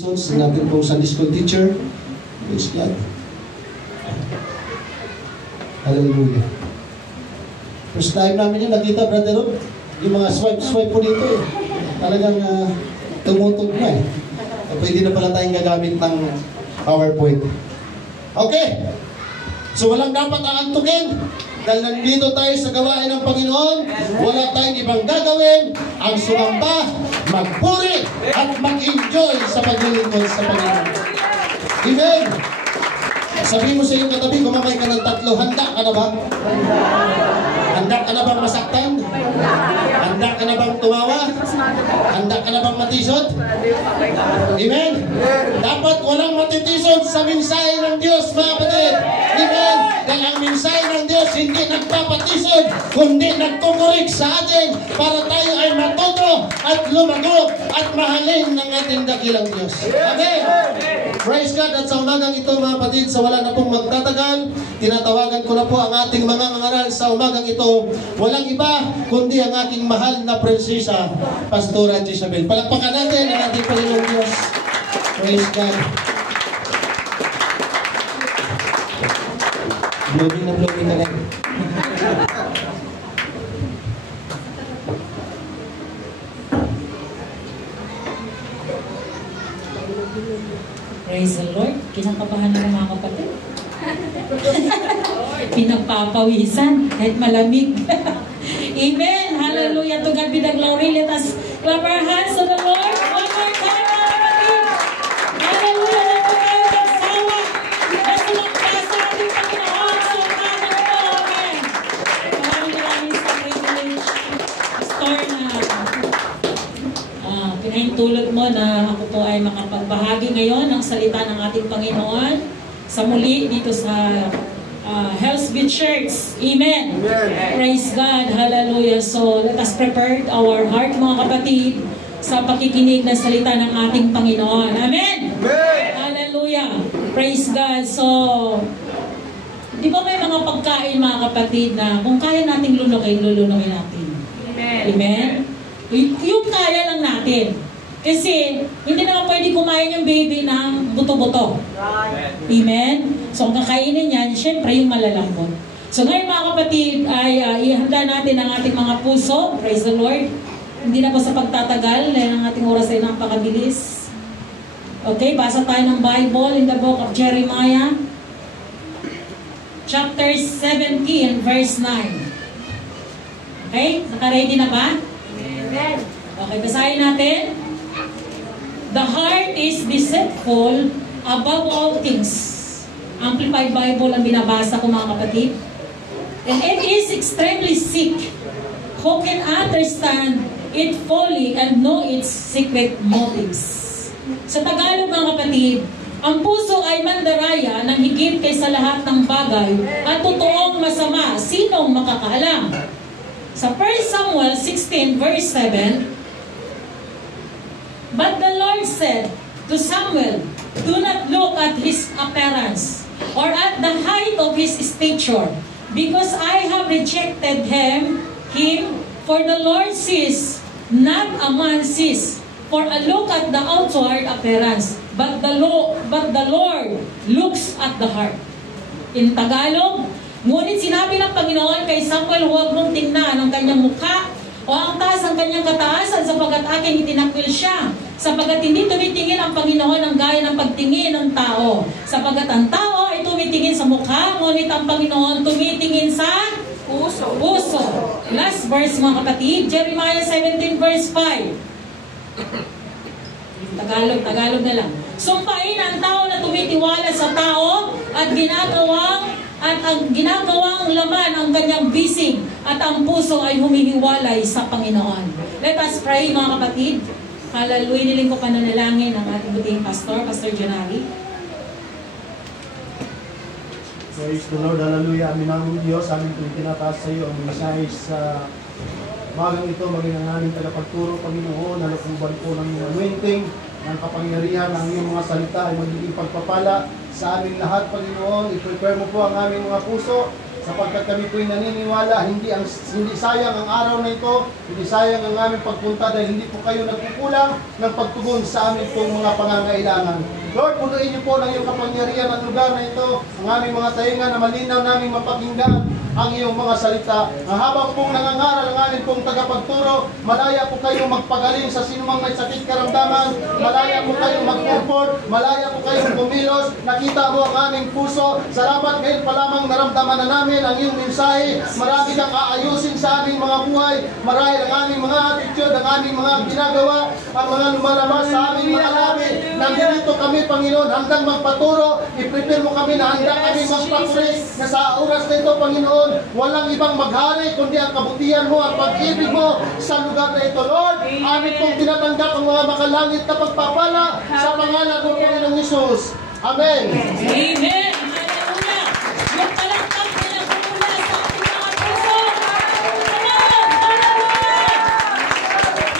Ng ating pong Sunday School teacher. Praise God. Hallelujah. First time namin yung nakita, Brother Rob. Yung mga swipe po dito eh. Talagang tumutog na eh. Pwede na pala tayong gagamit ng PowerPoint. Okay. So walang dapat aantukin. Dahil nandito tayo sa gawain ng Panginoon, wala tayong ibang gagawin ang sumamba, magpuri, at mag-enjoy sa paglilingkod sa Panginoon. Amen! Sabihin mo sa iyong katabi, kumamay ka ng 3, handa ka na ba? Handa ka na bang masaktan? Handa ka na bang tumawa? Handa ka na bang matisod? Amen? Dapat walang matitisod sa mensahe ng Diyos, mga kapatid. Amen? Dahil ang mensahe ng Diyos hindi nagpapatisod, kundi nagkukurik sa atin para tayo ay matuto at lumago at mahalin ng ating dakilang Diyos. Amen? Praise God. At sa umagang ito, mga kapatid, sa wala na pong magtatagal, tinatawagan ko na po ang ating mga mangaral sa umagang ito. Walang iba kundi ang ating mahal na prinsesa, Pastora Jezabel. Palakpakan natin ang ating Panginoong Diyos. Praise God. Blooming na lang. Praise the Lord. Kinakabahan ng mga kapatid. Pinagpapawisan kahit malamig. Amen. Hallelujah. To God be the glory. Let us clap our hands to the Lord. One more time, mga kapatid. Hallelujah. Let us tayo magsawa. Nasulagpas sa ating Panginoon sa umagang ito. Amen. Maraming sa privilege. Pastor na pinahintulot mo na ako po ay makapagbahagi ngayon ng salita ng ating Panginoon sa muli dito sa Hellsville Church. Amen. Amen. Praise God. Hallelujah. So, let us prepare our heart, mga kapatid, sa pakikinig ng salita ng ating Panginoon. Amen. Amen. Hallelujah. Praise God. So, di ba may mga pagkain, mga kapatid, na kung kaya nating lulunukin natin. Amen. Amen. Yung kaya lang natin. Kasi, hindi naman pwede kumain yung baby ng buto-buto. Amen? So, ang kakainin yan, syempre yung malalambot. So, ngayon mga kapatid, ay ihanda natin ang ating mga puso. Praise the Lord. Hindi na po sa pagtatagal, dahil ang ating oras ay napakabilis. Okay, basa tayo ng Bible in the book of Jeremiah. Chapter 17, verse 9. Okay, naka-ready na ba? Amen. Okay, basahin natin. The heart is deceitful above all things. Amplified Bible ang binabasa ko, mga kapatid. And it is extremely sick. Who can understand it fully and know its secret motives? Sa Tagalog, mga kapatid, ang puso ay mandaraya ng higit kaysa lahat ng bagay at totoong masama. Sinong makakaalam? Sa 1 Samuel 16 verse 7, but the Lord said to Samuel, do not look at his appearance or at the height of his stature, because I have rejected him, for the Lord sees, not a man sees, for a look at the outward appearance, but the Lord looks at the heart. In Tagalog, ngunit sinabi ng Panginoon kay Samuel, huwag mong tingnan ang kanyang mukha o ang taas ang kanyang kataasan, sapagkat aking itinakwil siya, sapagkat hindi tumitingin ang Panginoon ang gaya ng pagtingin ng tao, sapagkat ang tao ay tumitingin sa mukha, ngunit ang Panginoon tumitingin sa puso. Last verse, mga kapatid, Jeremiah 17 verse 5. Tagalog na lang. Sumpain ang tao na tumitiwala sa tao at ang ginagawang laman ang kanyang bisig at ang puso ay humihiwalay sa Panginoon. Let us pray, mga kapatid. Hallelujah. Niling ko pananalangin ang ating buting pastor, Pastor Janari. Praise the Lord. Hallelujah. Amin ang Diyos. Amin kong tinataas sa iyo ang mensahe sa magang ito. Maging ang aming tagapagturo, Panginoon. Nalukuban po ng anointing, ng kapangyarihan, ang iyong mga salita ay magiging pagpapala sa aming lahat, Panginoon. I-prepare mo po ang aming mga puso sa sapagkat kami po'y naniniwala, hindi sayang ang araw na ito, hindi sayang ang aming pagpunta dahil hindi po kayo nagkukulang ng pagtugon sa amin pong mga pangangailangan. Lord, punuin niyo po ng iyong kapangyarihan ang lugar na ito, ang aming mga tainga na malinaw naming mapakinggan ang iyong mga salita. Ang habang pong nangangaral ang aming pong tagapagturo, malaya po kayong magpagaling sa sinumang may sakit karamdaman, malaya po kayong mag-comfort, malaya po kayong bumilos, nakita mo ang aming puso. Salamat ngayon pa lamang naramdaman na namin ang iyong mensahe. Marami kang aayusin sa aming mga buhay, marahil ang aming mga attitude, ang aming mga ginagawa, ang mga lumalabas sa aming mga labi. Nandito kami, Panginoon, handang magpaturo, i-prepare mo kami na handang kami magpatuloy na sa oras na ito, Panginoon, walang ibang maghari kundi ang kabutihan mo, ang pag-ibig mo sa lugar na ito, Lord. Amin pong tinatanggap ang mga makalangit na pagpapala sa pangalan ng Panginoong Hesus. Amen. Amen. Hallelujah. Yung palakpak na nagmumula sa ating mga puso. Amen. Hallelujah.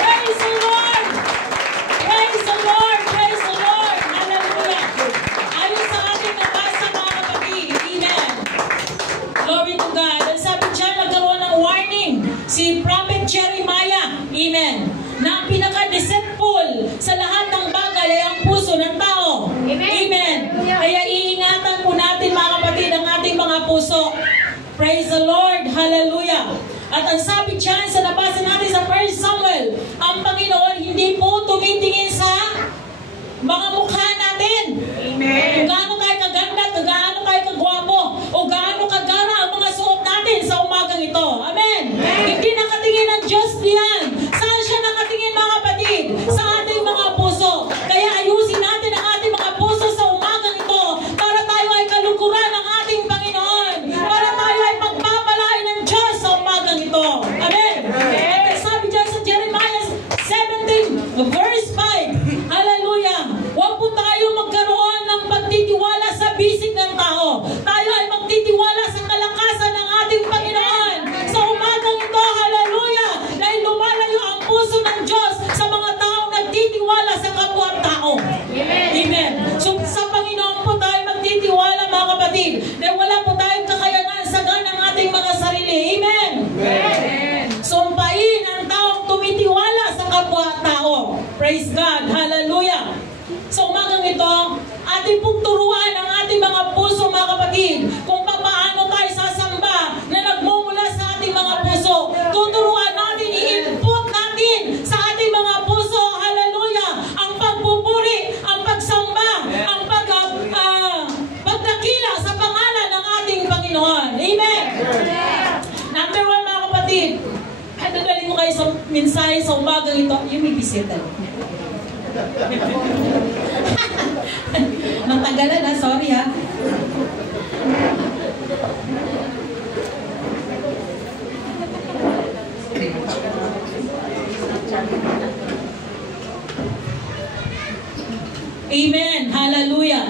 Praise the Lord. Praise the Lord. Praise the Lord. Hallelujah. Ayon sa ating nabasa, mga kapatid. Amen. Glory to God. Ang sabi dyan, nagkaroon ng warning si Prophet Jeremiah. Amen. Na ang pinaka-deceitful sa lahat ng bagay ay ang puso ng tao. Amen. Kaya iingatan po natin, mga kapatid, ang ating mga puso. Praise the Lord. Hallelujah. At ang sabi dyan sa nabasa natin sa 1 Samuel, ang Panginoon hindi po tumitingin sa mga mukha natin. Amen. Kung gaano kayo kaganda, kung gaano kayo kagwapo, o gaano kagara ang mga suot natin sa umagang ito. Amen. Hindi nakatingin ang Diyos diyan. Saan siya nakatingin, mga kapatid? Sa ating mga puso. Kaya ayusin natin ang ating mga puso sa umagang ito para tayo ay kaluguran ng ating Panginoon. Para tayo ay pagpapalain ng Diyos sa umagang ito. Amen. At sabi dyan sa Jeremiah 17 verse 5, hallelujah, huwag po tayo magkaroon ng pagtitiwala sa bisig ng tao. Tayo ay magtitiwala sa kalakasan ng ating Panginoon. Sa umagang ito, hallelujah, dahil lumalayo ang puso ng Diyos sa mga taong nagtitiwala sa kapwa-tao. Amen. So sa Panginoon po tayo magtitiwala, mga kapatid, dahil wala po tayong kakayanan sa ganang ating mga sarili. Amen. Amen. Sumpain ang taong tumitiwala sa kapwa-tao. Praise God. Hallelujah. Sa umagang ito, ating pong turuan ang ating mga puso, mga kapatid, kung paano tayo sasamba na nagmumula sa ating mga puso. Tuturuan natin, i-input natin sa ating mga puso, hallelujah, ang pagpupuri, ang pagsamba, ang pagdakila sa pangalan ng ating Panginoon. Amen. Number 1, mga kapatid, dadalhin ko kayo sa mensahe sa umagang ito. Yung may bisita. Natagalan ha, sorry ha. Amen. Hallelujah.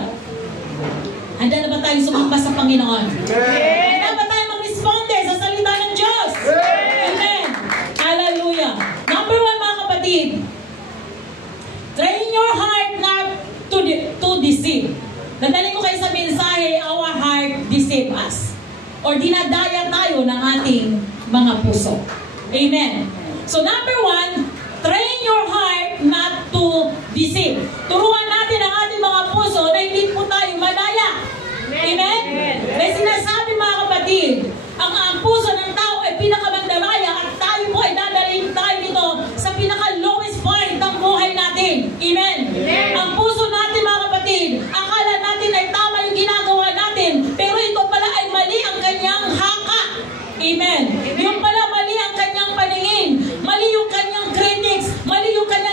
Handa na ba tayo sumamba sa Panginoon? Handa ba tayo mag-responde sa salita ng Diyos? Amen. Hallelujah. Number 1, mga kapatid, train your heart not to deceive. Nadali ko kayo sa mensahe, our heart deceive us. Or dinadaya tayo ng ating mga puso. Amen. So number 1, train your heart not to deceive. Turuan natin ang ating mga puso na hindi po tayo madaya. Amen? May sinasabi, mga kapatid, ang puso ng tao ay pinakamandaraya at tayo po ay dadalhin tayo dito sa pinaka-lowest point ng buhay natin. Amen? Ang puso natin, mga kapatid, akala natin ay tama yung ginagawa natin, pero ito pala ay mali ang kanyang haka. Amen? Yung pala mali ang kanyang paningin, mali yung kanyang critics, mali yung kanyang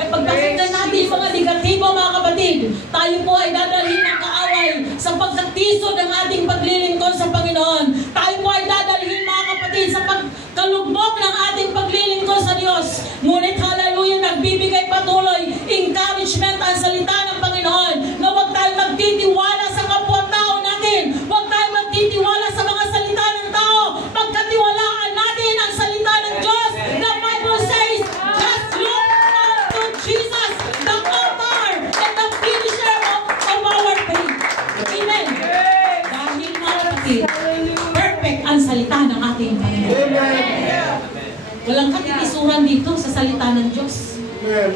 Ay pagpakinggan natin yung mga negatibo, mga kapatid, tayo po ay dadalhin ng kaaway sa pagkatiso ng ating paglilingkod sa Panginoon. Tayo po ay dadalhin, mga kapatid, sa pagkalugbok ng ating paglilingkod sa Diyos. Ngunit hallelujah, nagbibigay patuloy encouragement ang salita ng Panginoon na huwag tayo magtitiwala sa kapwa-tao natin. Huwag tayo magtitiwala sa mga salita ng tao. Pagkatiwalaan natin ang salita ng Diyos. The Bible says, just look unto Jesus, the author and the finisher of our faith. Amen. Dahil, mga kapatid, perfect ang salita ng ating Panginoon. Walang katitisuhan dito sa salita ng Diyos.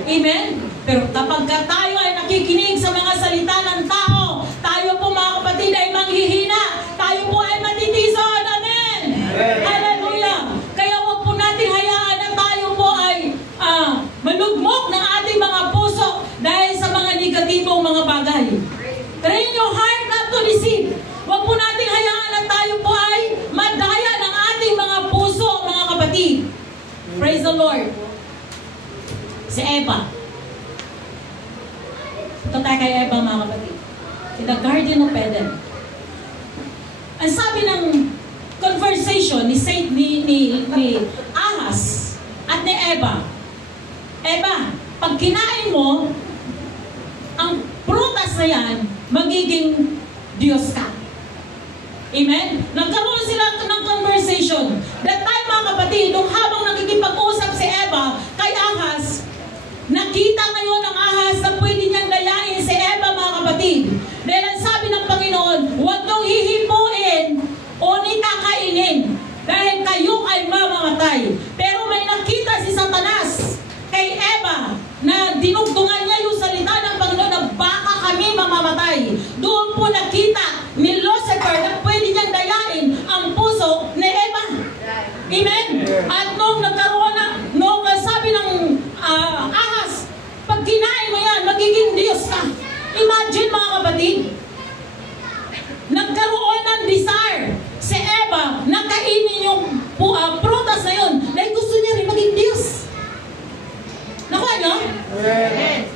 Amen? Pero kapag tayo ay nakikinig sa mga salita ng tao, tayo po, mga kapatid, ay manghihina. Tayo po ay matitison. Amen? Hallelujah! Kaya huwag po natin hayaan na tayo po ay malugmok ng ating mga puso dahil sa mga negatibong mga bagay. Train your heart not to deceive. Huwag po natin hayaan na tayo po ay madaya ng ating mga puso, mga kapatid. Praise the Lord. Si Eva. Ito tayo kay Eva, mga kapatid. In the Garden of Eden. Ang sabi ng conversation ni Ahas at ni Eva, Eva, pag kinain mo, ang prutas na yan, magiging Diyos ka. Amen? Nagkaroon sila ng conversation. That time, mga kapatid, nung habang nakikipag-usap si Eva kay Ahas, nakita ngayon ng Ahas na pwede niyang dayain si Eva, mga kapatid. Dahil ang sabi ng Panginoon, huwag niyong hihipuin o nitakainin dahil kayo ay mamamatay. Pero may nakita si Satanas kay Eva na dinugtungan niya yung salita ng Panginoon na baka kami mamamatay. Doon po nakita ni Lucifer na pwede niyang dayain ang puso ni Eva. Amen? At nung nagkaroon na, nung sabi ng Ahas, pag kinain mo yan, magiging Diyos ka. Imagine, mga kapatid, nagkaroon ng desire si Eva na kainin yung prutas na yun dahil gusto niya rin maging Diyos. Nakuha niyo?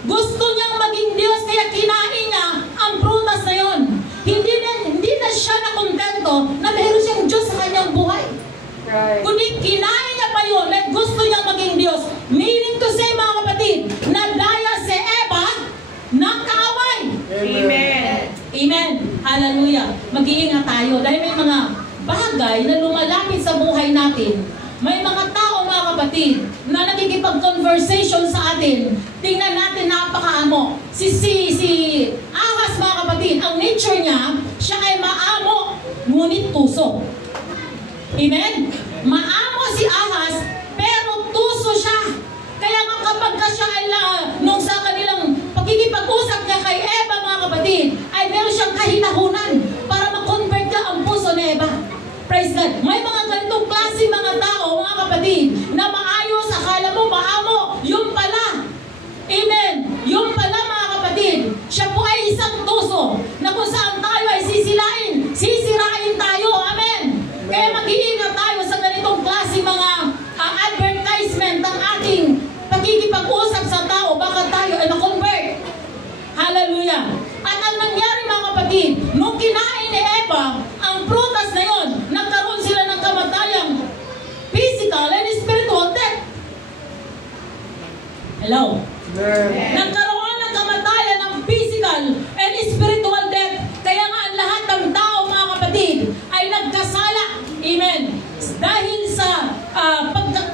Gusto niyang maging Diyos kaya kinain niya ang prutas na yun. Hindi na siya nakontento na meron siyang Diyos sa kanyang buhay. Kundi kinain niya pa yun dahil gusto niyang maging Diyos. Meaning to say, mga kapatid, na daya si Eva ng kaaway. Amen. Amen. Hallelujah. Mag-iingat tayo dahil may mga bagay na lumalapit sa buhay natin. May mga tao, mga kapatid, na nakikipag-conversation sa atin. Tingnan natin, napakaamo. Si Ahas, mga kapatid, ang nature niya, siya ay maamo, ngunit tuso. Amen? Maamo si Ahas, pero tuso siya. Kaya nga kapag siya ay nung sa kanilang pagkikipag-usap niya kay Eva, mga kapatid, ay meron siyang kahinahunan para ma-convert niya ang puso ni Eva. Praise God. May mga ganitong klase mga tao, mga kapatid, na maayos, akala mo maamo, yung pala. Amen. Yung pala, mga kapatid, siya po ay isang tuso na kung saan tayo ay sisirain tayo. Amen. Kaya mag-iingat tayo sa ganitong klase mga advertisement ng ating pagkikipag-usap sa tao, baka tayo ay ma-convert. Hallelujah. At ang nangyari, mga kapatid, nung kinain ni Eva ang prutas na yon, nagkaroon sila ng kamatayang physical and spiritual death. Hello? Nagkaroon ng kamatayan ng physical and spiritual death. Kaya nga ang lahat ng tao, mga kapatid, ay nagkasala. Amen. Dahil sa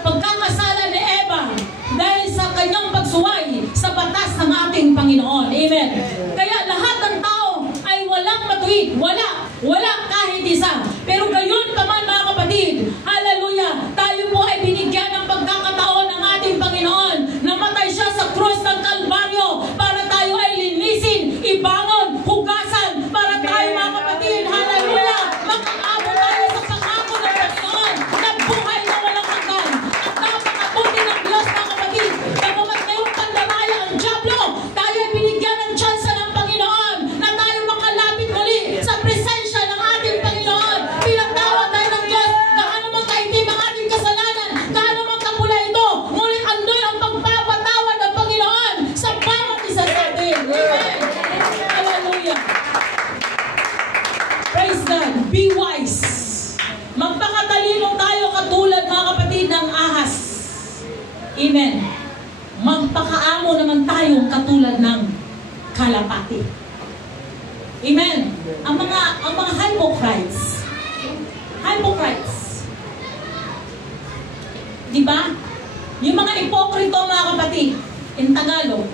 pagkakasala ni Eva, dahil sa kanyang pagsuway sa batas ng ating Panginoon. Amen. Kaya lahat ng tao ay walang matuwid. Wala kahit isa. Pero gayon pa man, mga kapatid, hallelujah, tayo po ay binigyan ng pagkakataon ng ating Panginoon. Namatay siya sa krus ng Kalbaryo para tayo ay linisin, ibangon, hugasan, para tayo, mga kapatid, hallelujah, makakaabot tayo sa pangako ng Panginoon na buhay na walang hanggan. At napakabuti ng Diyos, mga kapatid, kapagat ngayong pandalaya ang dyablo, tayo ay binigyan ng tsansa ng Panginoon na tayo makalapit muli sa presensya ng ating Panginoon. Pinatawag Amen. Magpakaamo naman tayong katulad ng kalapati. Amen. Ang mga hypocrites. Di ba? Yung mga hipokrito, mga kapatid, in Tagalog,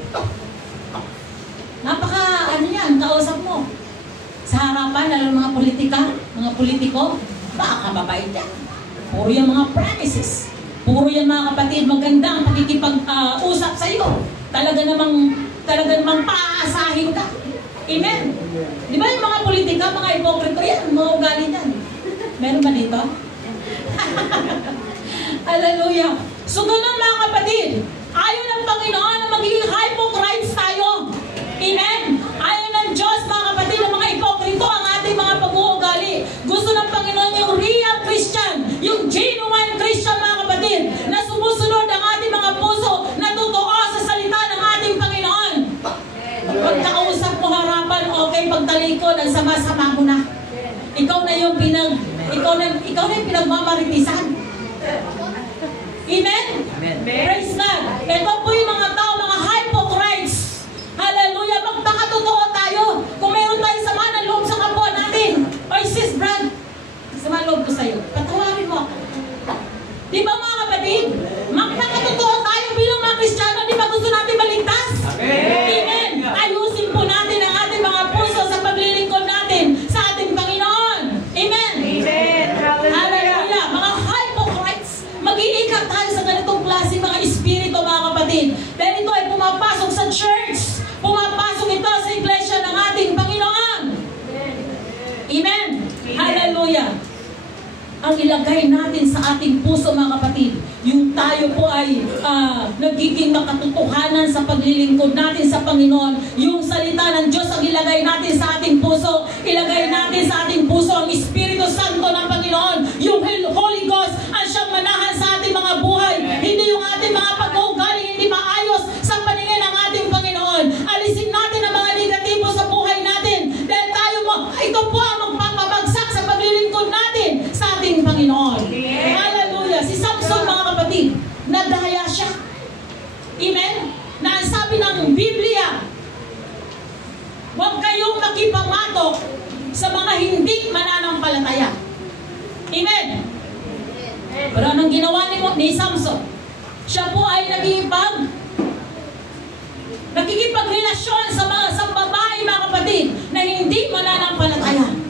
kausap mo. Sa harapan, lalo mga politiko, baka mabait yan. Puro yung mga promises. Puro yung mga kapatid, maganda ang pakikipag-usap sa iyo. Talaga namang paaasahin ka. Amen. Di ba yung mga politika, mga hipokrito yan, mga ugali yan. Meron ba dito? Hallelujah. So ganun mga kapatid, ayaw ng Panginoon na magiging hypocrites tayo. Amen. Ayaw ng Diyos mga kapatid ng mga hipokrito ang ating mga pag-uugali. Gusto ng Panginoon yung real Christian, yung genuine Christian mga kapatid, na sumusunod ang ating mga puso, na totoo sa salita ng ating Panginoon. Pagkausap mo harapan, okay, pagtalikod, ang sama-sama mo na. Ikaw na yung pinagmamaritisan. Amen? Amen? Praise God. Ito po yung mga tao, mga hypocrites. Hallelujah. Magpakatotoo tayo. Kung meron tayo sama ng loob sa kapwa natin. Oy sis, Brad, sama loob ko sa'yo. Patawarin mo ako. Di ba mga kapatid? Magpakatotoo tayo bilang mga Kristiyano. Di ba gusto natin maligtas? Amen. Ayusin po natin ang ating mga puso sa paglilingkod natin sa ating Panginoon. Amen. Amen. Hallelujah. Mga hypocrites. Mag-iikat tayo sa ganitong klase mga espiritu mga kapatid. Dahil ito ay pumapasok sa church. Pumapasok ito sa iglesia ng ating Panginoon. Amen. Hallelujah. Ang ilagay natin sa ating puso mga kapatid, yung tayo po ay nagiging makatotohanan sa paglilingkod natin sa Panginoon. Yung salita ng Diyos ang ilagay natin sa ating puso. Ilagay natin sa ating puso ang Espiritu Santo ng Panginoon. Yung Holy Ghost ang siyang manahan sa ating mga buhay. Hindi yung ating mga pag-uugali hindi maayos sa paningin ng ating Panginoon. Alisin natin ang mga negatibo sa buhay natin. Dahil tayo ito po ang magpapabagsak sa paglilingkod natin sa ating Panginoon. Hallelujah. Si Samson mga kapatid, nadaya siya. Amen? Na ang sabi ng Biblia, huwag kayong makipamatok sa mga hindi mananampalataya. Amen? Pero anong ginawa ni Samson? Siya po ay nakikipagrelasyon sa babae mga kapatid na hindi mananampalataya.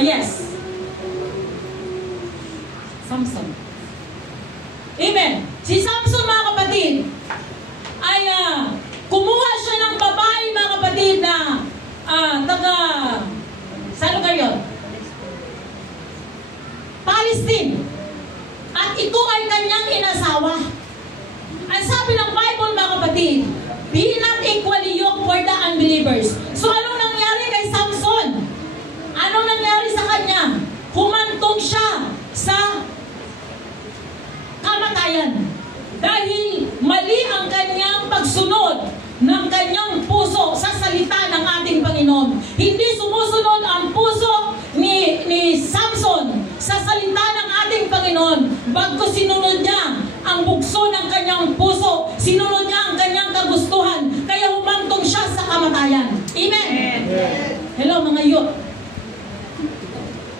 Yes. Samson. Amen. Si Samson mga kapatid ay kumuha siya ng babae mga kapatid na saan lugar yun? Palestine. At ito ay kanyang inasawa. Ang sabi ng Bible mga kapatid, be not equally yoked for the unbelievers. So anong nangyari kay Samson? Anong nangyari sa kanya? Humantong siya sa kamatayan. Dahil mali ang kanyang pagsunod ng kanyang puso sa salita ng ating Panginoon. Hindi sumusunod ang puso ni Samson sa salita ng ating Panginoon. Bagkus sinunod niya ang bugso ng kanyang puso, sinunod niya ang kanyang kagustuhan, kaya humantong siya sa kamatayan. Amen? Hello mga youth.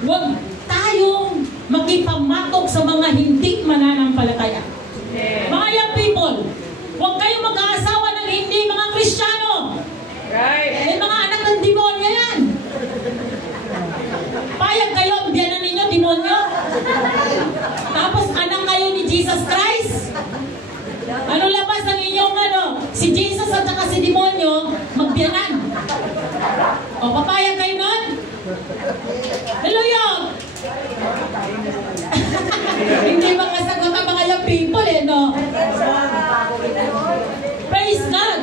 Huwag tayong makipamatok sa mga hindi mananampalataya. Mga young people, huwag kayong mag-aasawa ng hindi mga Kristiyano. May mga anak ng demonyo yan. Payag kayo, ang biyanan ninyo, demonyo. Tapos anak kayo ni Jesus Christ. Ano labas ng inyong si Jesus at saka si demonyo, magbiyanan. O, papayag kayo nun? Hello, yung! Hindi makasagot ang mga young people, no? Praise God!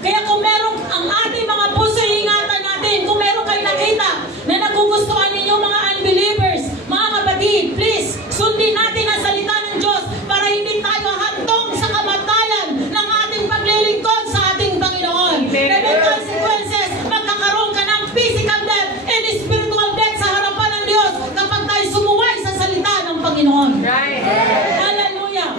Kaya kung meron ang ating mga puso, ingatan natin. Kung meron kayo nakita na nagugustuhan ninyo mga unbelievers, mga kapatid, please, sundin natin ang salita ng Diyos para hindi tayo hantong sa kamatayan ng ating paglilingkod sa ating Panginoon. Na may consequences, magkakaroon ka ng physical death and spiritual death sa harapan ng Diyos kapag tayo sumuway sa salita ng Panginoon. Hallelujah!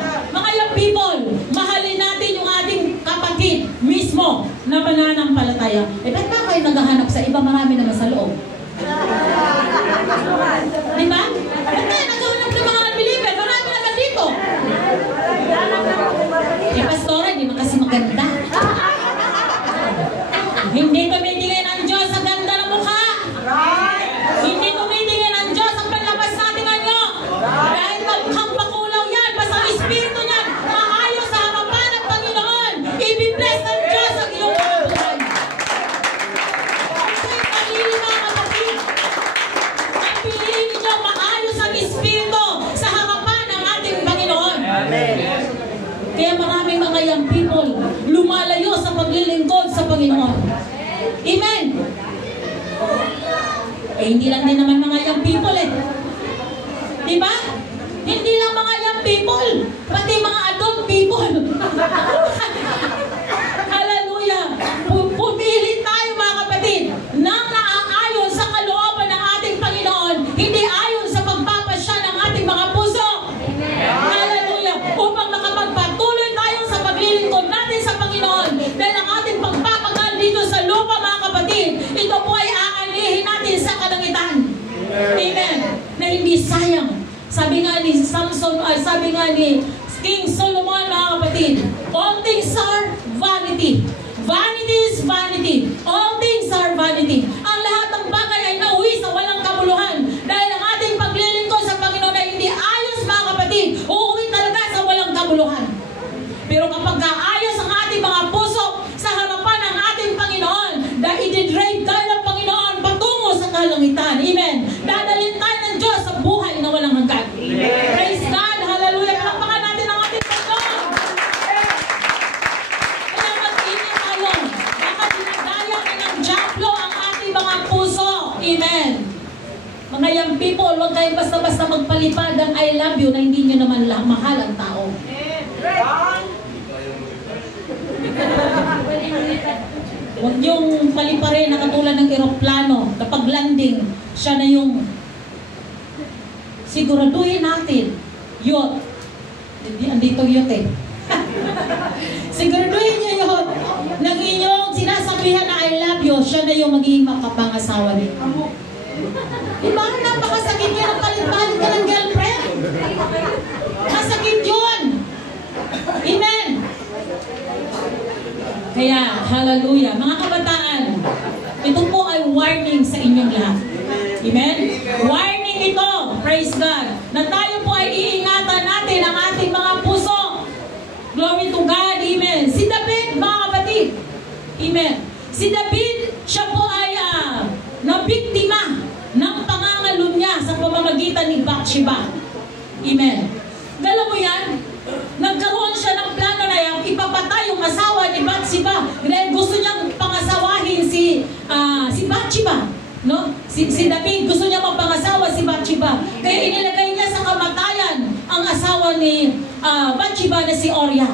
I-bless ng Diyos ang iyong mga buhay. Siya'y kanili mga kapatid. At piliin ninyo maayos ang Espiritu sa harapan ng ating Panginoon. Amen. Kaya maraming mga young people lumalayo sa paglilingkod sa Panginoon. Amen. Eh, hindi lang din naman mga young people eh. Diba? Hindi lang mga young people, pati mga adult people. Hallelujah! Pumili tayo mga kapatid nang naaayon sa kalooban ng ating Panginoon, hindi ayon sa pagpapasya ng ating mga puso. Hallelujah! Upang makapagpatuloy tayo sa paglilingkod natin sa Panginoon dahil ang ating pagpapagal dito sa lupa mga kapatid, ito po ay aanihin natin sa kalangitan. Amen. Na hindi sayang. Sabi nga ni sabi nga ni King Solomon mga kapatid, all things are vanity. Vanity is vanity. All things are vanity. Ang lahat ng bagay ay nauwi sa walang kabuluhan dahil ang ating paglilingkod sa Panginoon ay hindi ayos mga kapatid. Uuwi talaga sa walang kabuluhan. Pero kapag kaayos ang ating mga puso sa harapan ng ating Panginoon, dahil i-drive tayo ng Panginoon patungo sa kalangitan. Amen. Dadalhin tayo ng Diyos sa buhay na walang hanggan. Praise God. Hallelujah. Palakpakan natin ang ating Panginoon. Kaya mag-init tayo. Baka dinadaya na ng diablo ang ating mga puso. Amen. Mga young people, huwag kayong basta-basta magpalipad ng I love you na hindi nyo naman lang mahal ang tao. Huwag yung paliparin na katulad ng eroplano. Kapag landing, siya na yung siguraduhin natin. Yacht. Andito yacht eh. Siguraduhin niyo yacht. Nang inyong sinasabihan na I love you, siya na yung magiging makapangasawa niyo. Diba? Napakasakit niya ng palit-palit ka ng girlfriend. Masakit yun. Amen. Kaya, hallelujah. Mga kabataan, ito po ay warning sa inyong lahat. Amen? Warning ito, praise God, na tayo po ay iingatan natin ang ating mga puso. Glory to God, amen. Si David, mga kapatid, amen. Si David, siya po ay nabiktima ng pangangalo niya sa pamamagitan ni Bathsheba. Amen. Gala mo yan? Nagkaroon siya ng plano na yung ipapatay yung asawa ni Bathsheba dahil gusto niyang pangasawahin si Bathsheba, no? Si David gusto niya magpangasawa si Bathsheba. Kaya inilagay niya sa kamatayan ang asawa ni Bathsheba na si Uriah.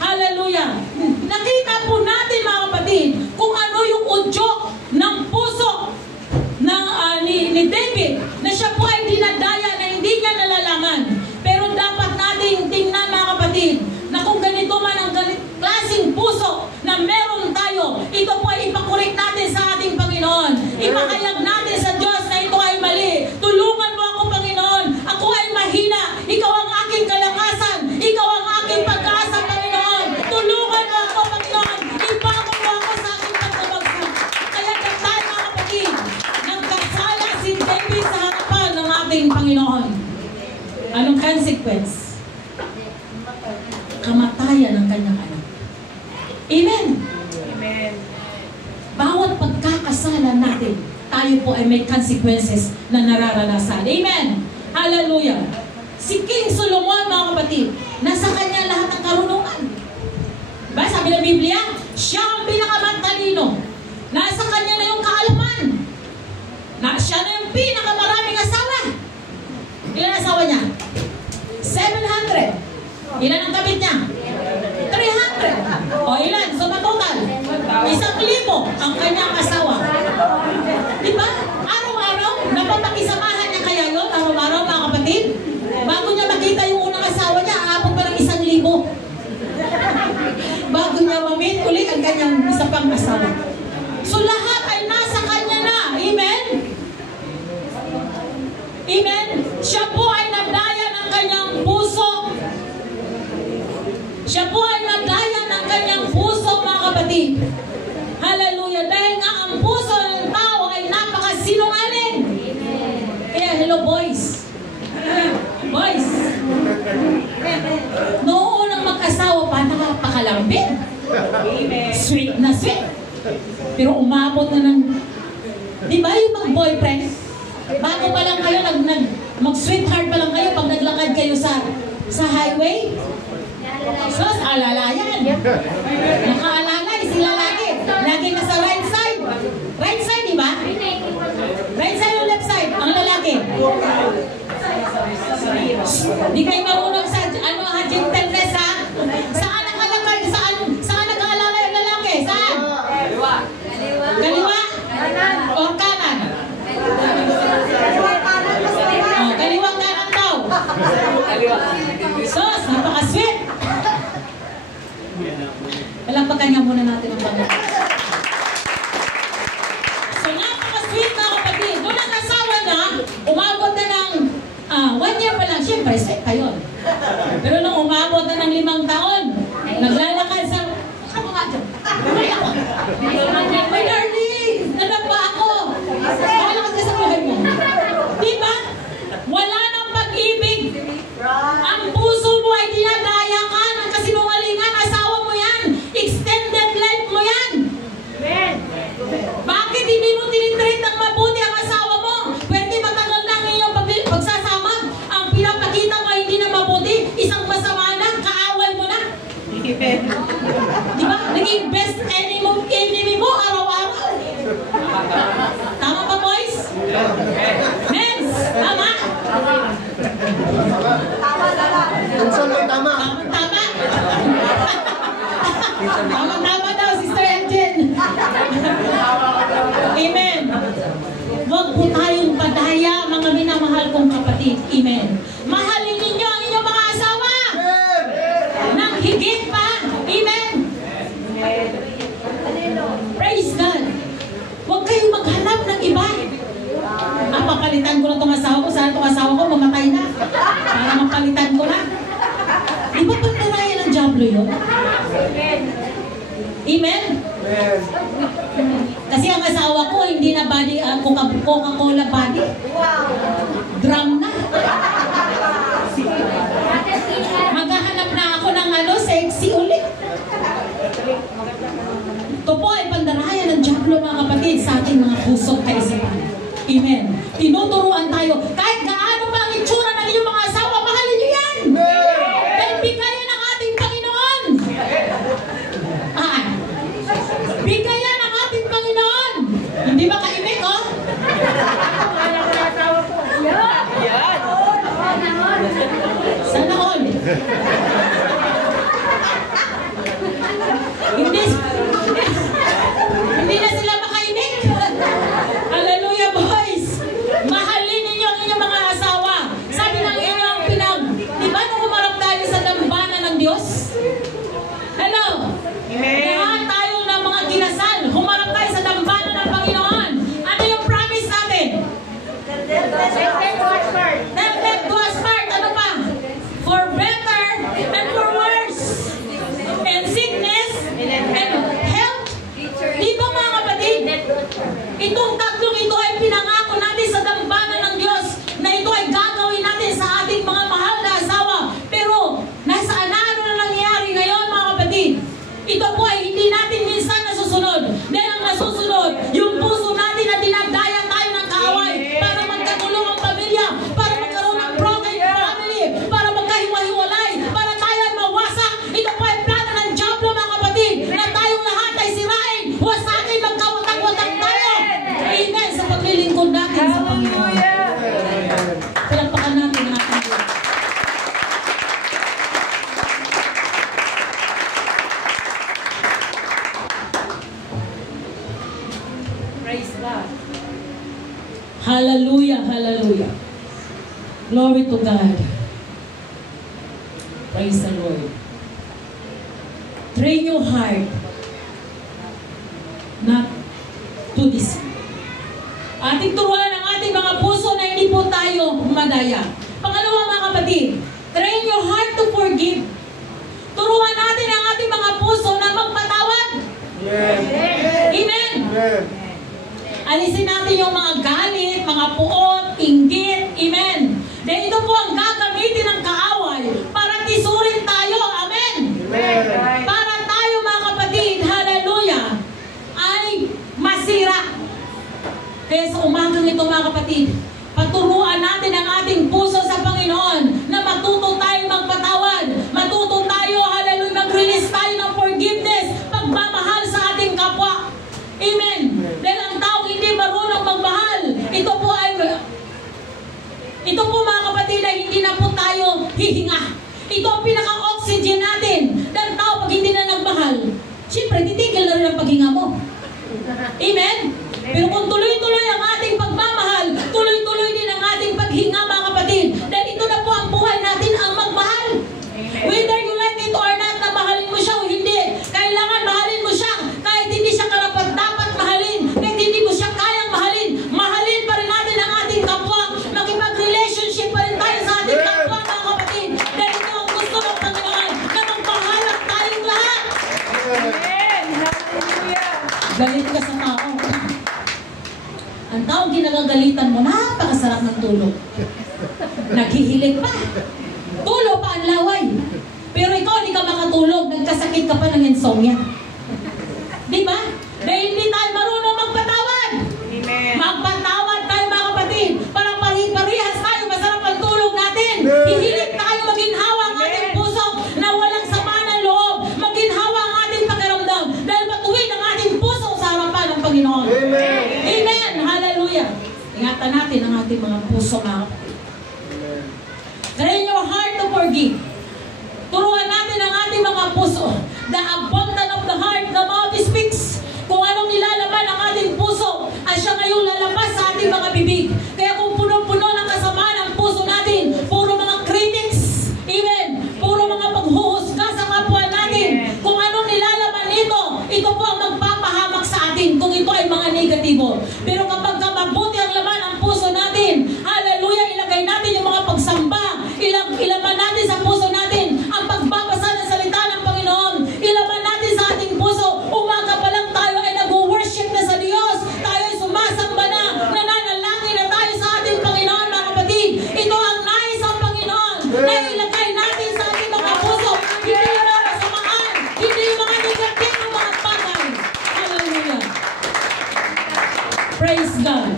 Hallelujah. Nakita po natin mga kapatid kung ano yung udyok ng puso ng ni David na siya po ay dinadaya na hindi niya nalalaman. Pero dapat natin tingnan mga kapatid na kung ganito man ang klaseng puso na meron tayo, ito po ay ipakorek natin sa ating Panginoon. Ipahayag natin sa Diyos na ito ay mali. Tulungan mo ako, Panginoon. Ako ay mahina. Ikaw ang aking kalakasan. Ikaw ang aking pag-asa, Panginoon. Tulungan mo ako, Panginoon. Ibangon mo ako sa aking pagbabagsak. Kaya tayo mga kapatid, nagkasala si David sa harapan ng ating Panginoon. Anong consequence? Kamatayan ng kanyang anak. Amen. Amen. Bawat pagkakasala natin, tayo po ay may consequences na nararanasan. Amen. Hallelujah. Si King Solomon, mga kapatid, nasa kanya lahat ng karunungan. Diba? Sabi ng Biblia, siya ang pinakamatalino. Nasa kanya na yung kaalaman. Siya na yung pinakamaraming asawa. Ilan asawa niya? 700. Ilan ang kabit niya? 300. O ilan? So matotal? 1,000 ang kanyang asawa. Diba? Araw-araw, napapakisamahan niya kaya yun? Araw-araw mga kapatid? Bago niya makita yung unang asawa niya, aabot pa ng 1,000. Bago niya mamit ulit ang kanyang isa pang asawa. So lahat ay nasa kanya na. Amen? Amen? Siya po ay nagdaya ng kanyang puso. Siya po ay nagdaya ng kanyang puso, mga kapatid. Hallelujah. Dahil nga ang puso ng tao ay napakasinungaling. Kaya hello boys. Boys. Noong unang mag-asawa pa, nakapakalambing. Sweet na sweet. Pero umabot na ng, di ba yung mag-boyfriend? Bago pa lang kayo, mag-sweetheart pa lang kayo pag naglakad kayo sa highway. Sos, alalayan. Nakaalalay, sila lagi. Lagi na sa right side. Right side, di ba? Right side o left side? Ang lalaki. Di kayo marunong sa, gentleness ha? Saan nakalakay? Saan nakaalalay ang lalaki? Saan? Kaliwa? O kanan? Kaliwa kanan daw. Sos, napaka-sweet. Palagpakan nga muna natin ang Panginoon. So, napaka-sweet na kapatid. Nung nag-asawa na, umabot na ng 1 year pa lang. Siyempre, sweet pa yun. Pero nung umabot na ng 5 taon, naglalakad sa... Ako nga dyan. My darling, nanapa ako. Nakalakad ka sa buhay mo. Diba? Wala nang pag-ibig. Ang puso mo ay dinadaya ka ng kasinungalingan. Asawa mo yan. Extended life mo yan. Bakit hindi mo tinitreat ng mabuti ang asawa mo? Pwede matagal na ang inyong pagsasama. Ang pinapakita mo hindi na mabuti. Isang masama na, kaaway mo na. Diba? Naging best enemy mo araw-araw. Tama ba, boys? Men's, tama? Minsan may tama. Tama? Tama daw, Sister Engine. Amen. Huwag po tayong padaya, mga minamahal kong kapatid. Amen. Mahalin ninyo ang inyong mga asawa. Nang higit pa. Amen. Praise God. Huwag kayong maghanap ng iba. Papalitan ko na itong asawa ko. Sana itong asawa ko mamatay na. Para mapalitan ko na. Di ba pagtarayan ng Diablo yun? Amen? Kasi ang asawa ko hindi na body, Coca-Cola body. Drum na. Maghahanap na ako ng sexy ulit. Ito po ay pandarayan ng Diablo, mga kapatid, sa ating mga puso kaisipan. Amen. Tinuturuan tayo. Kahit gaano pa ang itsura ng inyong mga asawa, mahalin nyo yan. Dahil bigayan ng ating Panginoon. Bigayan ng ating Panginoon. Hindi ba kaimik, oh? Sana all. Hindi na sila makaimik. Hallelujah, boys. Mahalin ninyo ang inyong mga asawa. Sabi ng inyong di ba nung umarap tayo sa dambana ng Diyos? Hello? Lahat tayo ng mga kinasal, humarap tayo sa dambana ng Panginoon. Ano yung promise natin? Let them do us part. Ano pa? For better and for worse. And sickness and health. Di ba, mga kapatid? Itong tatlong ito ay pinangako natin sa dambana ng Diyos na ito ay gagawin natin sa ating mga mahal na asawa. Pero, nasaan na ano na nangyayari ngayon, mga kapatid? Ito po ay hindi natin minsan nasusunod. Dahil ang nasusunod, yung puso natin na dinadaya tayo ng kaaway para magkatulong ang pamilya, para magkaroon ng broken family, para magkahiwa-hiwalay, para tayo ay mawasak. Ito po ay plano ng Diablo, mga kapatid, na tayong lahat ay sirain. Wasakin, magkawatak-watak tayo. Amen. Sa paglilingkod natin sa Panginoon. Palagpakan natin ang ating Diyos. Praise God. Hallelujah, hallelujah. Glory to God. Praise the Lord. Train your heart not to deceive. Ating turuan ang ating mga puso na hindi po tayo madaya. Pangalawa, mga kapatid, train your heart to forgive. Turuan natin ang ating mga puso na magpatawad. Yes. Amen. Amen. Alisin natin yung mga galit, mga puot, inggit. Amen. Dahil ito po ang gagamitin ng kaaway para tisurin tayo. Amen. Amen. Para tayo, mga kapatid, Ito ang pinaka-oxygen natin. Dahil tao, pag hindi na nagmahal, siyempre, titigil na rin ang paghinga mo. Amen? Pero kung tuloy-tuloy ang ating pagmamahal, tuloy-tuloy din ang ating paghinga, mga kapatid. Dahil ito na po ang buhay natin, ang magmahal. Whether you like it or not, na mahalin mo siya o hindi, kailangan mahalin mo siya. Kahit hindi siya karapat-dapat mahalin, kahit hindi mo siya kayang mahalin, mahalin pa rin natin ang ating kapwa. Makipag-relationship pa rin tayo sa ating kapwa, mga kapatid. Dahil ito ang gusto ng Panginoon, na magpahalak tayong lahat. Galit ka sa tao. Ang taong ginagagalitan mo, napakasarap ng tulog. Naghihilig pa. Tulo pa ang laway. Pero ikaw, hindi ka makatulog. Nagkasakit ka pa ng insomnia. Di ba? Dahil hindi tayo marunong magpatawad. Magpatawad tayo, mga kapatid. Para pari-parihas tayo, masarap ang tulog natin. Hihilig tayo, maginhawa ang ating puso na walang sama ng loob. Maginhawa ang ating pakiramdam. Dahil matuwid ang ating puso sa harapan ng Panginoon. Amen. Amen. Hallelujah. Ingatan natin ang ating mga puso, mga kapatid. Train your heart to forgive. Turuan natin ang ating mga puso. The abundance of the heart, the mouth speaks. Kung anong nilalaman ang ating puso, ay siya ngayong lalabas sa ating mga bibig. Kaya kung puno-puno ng kasamaan ang puso natin, puro mga critics, even, puro mga paghuhusga sa kapwa natin, kung anong nilalaman nito, ito po ang magpapahamak sa atin kung ito ay mga negatibo. Pero kapag mabuti ang laman ang puso natin, hallelujah, ilagay natin yung mga pagsamba, ilaman natin sa puso natin ang pagbabasa ng salita ng Panginoon. Ilaman natin sa ating puso. Umaga pa lang tayo ay nag-worship na sa Diyos. Tayo ay sumasamba na. Nananalangin na tayo sa ating Panginoon, mga kapatid. Ito ang nais ng Panginoon na ilagay natin sa ating mga puso. Hindi yung mga kasamaan. Hindi yung mga negative mga bagay. Hallelujah. Praise God.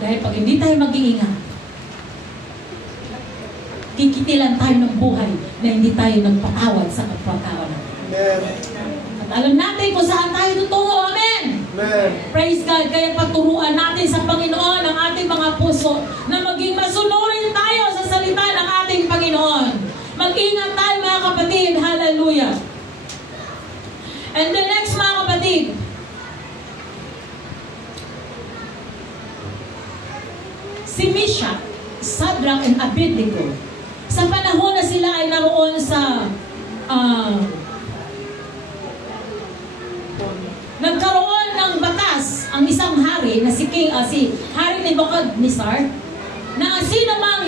Dahil pag hindi tayo mag-iingat, kikitilan tayo ng buhay na hindi tayo nagpatawad sa kapwa-tao natin. At alam natin kung saan tayo tutungo. Amen! Praise God! Kaya paturuan natin sa Panginoon ang ating mga puso na maging masunurin tayo sa salita ng ating Panginoon. Mag-ingat tayo, mga kapatid. Hallelujah! And the next, mga kapatid, si Meshach, Shadrach, and Abednego, sa panahon na sila ay naroon sa nagkaroon ng batas ang isang hari na si Hari Nebuchadnezzar na ang sino mang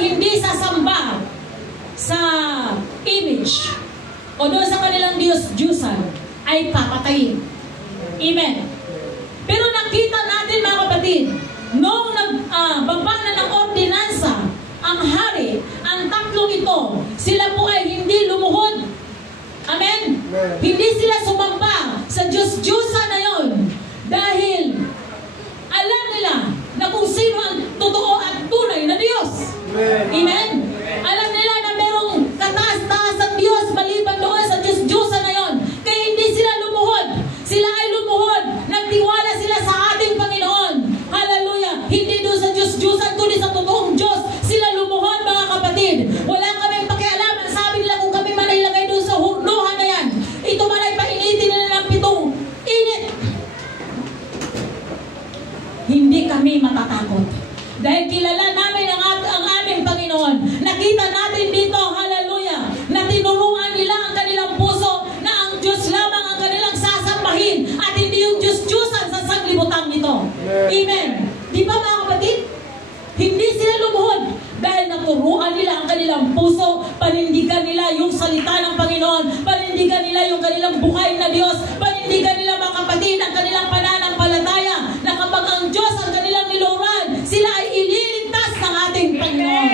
hindi sasamba sa image o doon sa kanilang Diyos-Diyusan ay papatayin. Amen. Pero nakita natin, mga kapatid, noong nagbaba na ng ordinansa ang hari, ang tatlong ito, sila po ay hindi lumuhod. Amen? Hindi sila sumamba sa Diyos-Diyusan na yon dahil alam nila na kung sino ang totoo at tunay na Diyos. Amen? Alam nila na merong kataas-taas ang Diyos maliban doon sa Diyos-Diyusan na yon. Kaya hindi sila lumuhod. Sila ay lumuhod. Nagtiwala sila sa ating Panginoon. Hallelujah! Hindi doon sa Diyos-Diyusan, kundi sa totoong Diyos. Sila lumuhod, mga kapatid. Wala kaming pakialaman. Sabi nila kung kami man ay ilagay doon sa hurnuhan na yan, ito man ay painitin nila ng 7 init. Hindi kami matatakot. Dahil kilala namin ang aming Panginoon. Nakita natin dito, hallelujah, na tinuruan nila ang kanilang puso na ang Diyos lamang ang kanilang sasambahin at hindi yung Diyos-Diyusan sa sanglibutan nito. Amen. Di ba, mga kapatid? Hindi sila lumuhod dahil naturuan nila ang kanilang puso, panindigan nila yung salita ng Panginoon, panindigan nila yung kanilang buhay na Diyos, panindigan nila, mga kapatid, ang kanilang pananampalataya na kapag ang Diyos ang kanilang niluran, sila ay ililigtas ng ating Panginoon.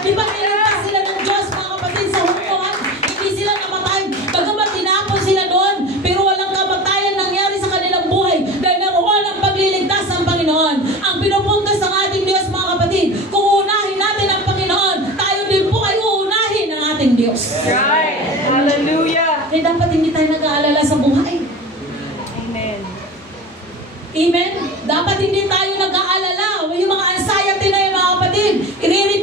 Di ba niligtas sila ng Diyos, mga kapatid, sa hukman? Hindi sila namatay. Bagamat tinapon sila doon, pero walang kamatayan nangyari sa kanilang buhay dahil naroon ang pagliligtas ng Panginoon. Ang pinupuntas ng ating Diyos, mga kapatid, kung unahin natin ang Panginoon, tayo din po ay uunahin ng ating Diyos. Right. Hallelujah. Kaya dapat hindi tayo nag-aalala sa buhay. Amen. Amen? Dapat hindi tayo nag-aalala. Yung mga anxiety na yung mga kapatid, i-repeat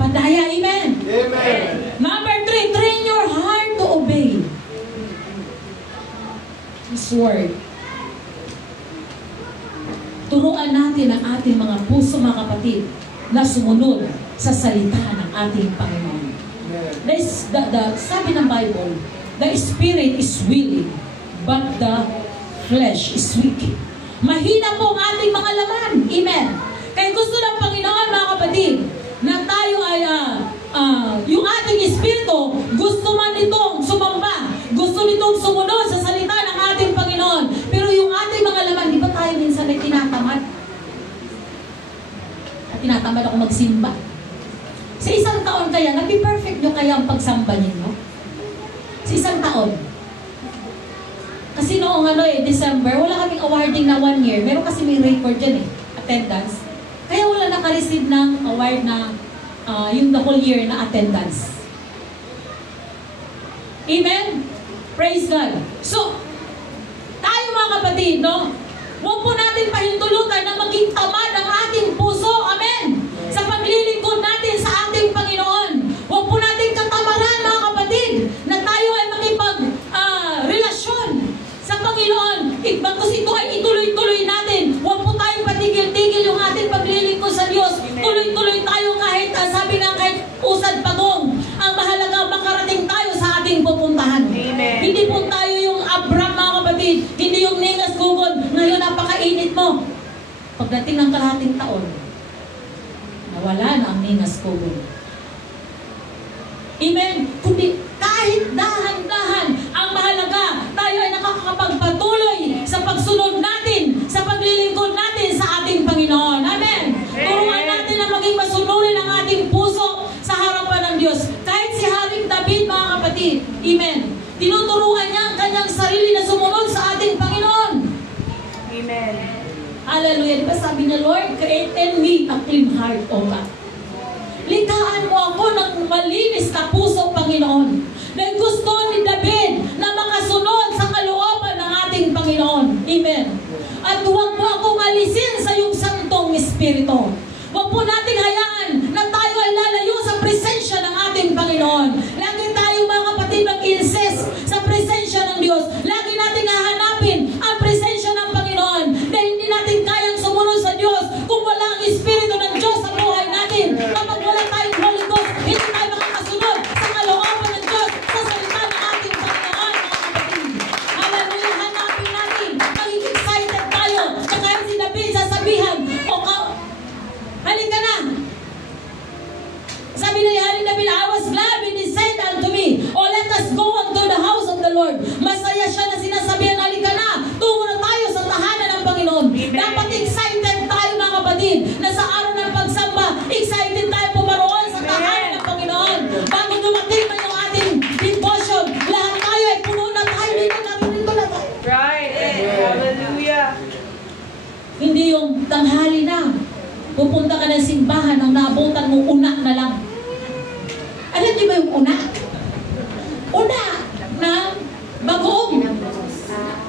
padaya. Amen? Amen. Number 3, train your heart to obey His word. Turuan natin ang ating mga puso, mga kapatid, na sumunod sa salita ng ating Panginoon. Sabi ng Bible, the Spirit is willing, but the flesh is weak. Mahina po ang ating mga laman. Amen. Kaya gusto ng Panginoon, mga kapatid, na tayo ay yung ating espiritu, gusto man itong sumamba, gusto nitong sumunod sa salita ng ating Panginoon. Pero yung ating mga laman, di ba tayo minsan ay tinatamad? At tinatamad ako magsimba. Sa isang taon kaya, nag-perfect nyo kaya ang pagsamba ninyo? Sa isang taon. Kasi noong December, wala kaming awarding na 1 year. Meron kasi may record dyan attendance. Kaya wala naka-receive ng award na yung the whole year na attendance. Amen? Praise God. So, tayo mga kapatid, no? Huwag po natin pahintulutan na maging tamad ang ating puso. Amen? Sa paglilingkod natin sa ating Panginoon. Huwag po natin katamaran, mga kapatid, na tayo ay makipag-relasyon sa Pagkinoon. Bagkus ito ay ituloy-tuloy natin. Huwag po tayong patigil-tigil yung ating paglilingkod sa Diyos. Tuloy-tuloy tayo kahit, sabi nga, kahit usad pagong. Ang mahalaga, makarating tayo sa ating pupuntahan. Amen. Hindi po tayo yung Abram, mga kapatid. Hindi yung ningas gugod. Ngayon, napakainit mo. Pagdating ng kalahating taon, nawala na ang ningas gugod. Amen. Kundi kahit dahan-dahan, ang mahalaga, tayo ay nakakapagpatuloy sa pagsunod natin, sa paglilingkod natin sa ating Panginoon. Amen. Turuan natin na maging masunurin ang ating puso sa harapan ng Diyos. Kahit si Haring David, mga kapatid, amen, tinuturuan niya ang kanyang sarili na sumunod sa ating Panginoon. Amen. Hallelujah. Diba sabi niya, Lord, create in me a clean heart, O God. Likhaan mo ako ng malinis na puso, Panginoon. Na gusto ni David na makasunod sa kalooban ng ating Panginoon. Amen. At huwag mo akong alisin sa iyong santong espiritu. Huwag po nating hayaan na tayo ay lalayo sa presensya ng ating Panginoon. Lagi tayo, mga kapatid, mag-insist sa presensya ng Diyos. Lagi nating hahanapin ang presensya ng Panginoon. Dahil hindi natin kayang sumunod sa Diyos kung wala ang espiritu ng Diyos sa buhay natin. Kapag wala tayong Holy Ghost, hindi tayo makakasunod sa kalooban ng Diyos, sa salita ng ating Panginoon, mga kapatid. Hallelujah, hanapin natin. Maging excited tayo. Na kahit si David sasabihan, halika na. Sabi na ni David, I was glad when he said unto me, oh, let us go unto the house of the Lord. Masaya siya na sinasabihan, halika na. Tungo na tayo sa tahanan ng Panginoon. Dapat excited tayo, mga kapatid, na sa araw ng pagsamba, excited tayo pumaroon sa tahanan ng Panginoon. Bago dumating na yung ating devotion, lahat tayo ay puno na tayo. Dito na tayo. Right. Hallelujah. Hindi yung tanghali na. Pupunta ka ng simbahan, ang naabutan mo, una na lang. Alam niyo ba yung una? Una na bagoong.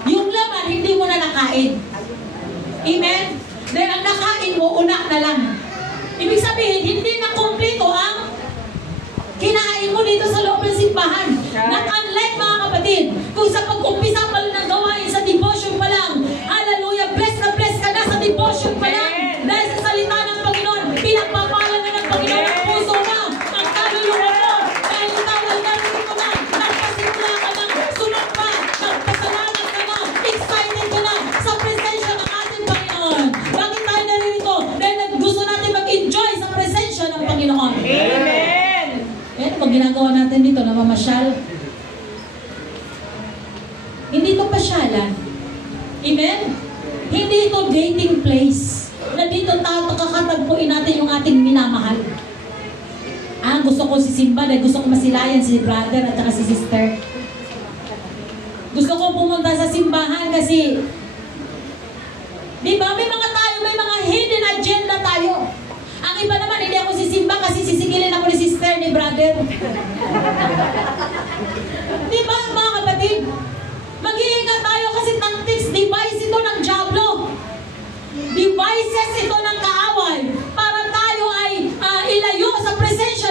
Yung laman, hindi mo na nakain. Amen? Dahil ang nakain mo, una na lang. Ibig sabihin, hindi na kompleto ang kinain mo dito sa loob ng simbahan. Not unlike, mga kapatid, kung sa pag-umpisa pa lang ng gawain sa devotion pa lang, hallelujah, bless ka na sa devotion pa lang. Dahil sa salita ng Panginoon, pinagpapala na ng Panginoon ang puso na, ang kaluluwa mo. Dahil ikaw ay narito na, nagpasimula ka na, sunod pa, nagpasalamat ka na, excited ka na sa presensya ng ating Panginoon. Bakit tayo narito? Dahil gusto natin mag-enjoy sa presensya ng Panginoon. Amen. Pag ginagawa natin dito, namamasyal. Hindi ito pasyalan. Amen? Hindi ito dating place. Na dito kakatagpuin natin yung ating minamahal. Gusto ko si Simba dahil gusto ko masilayan si brother at saka si sister. Gusto ko pumunta sa simbahan kasi, di ba, may mga hidden agenda tayo. Ang iba naman, hindi ako si Simba kasi sisigilin ako ni sister ni brother. Di ba, mga kapatid? Mag-iingat tayo kasi tactics, device ito ng Diablo. Devices ito ng kaaway para tayo ay ilayo sa presensya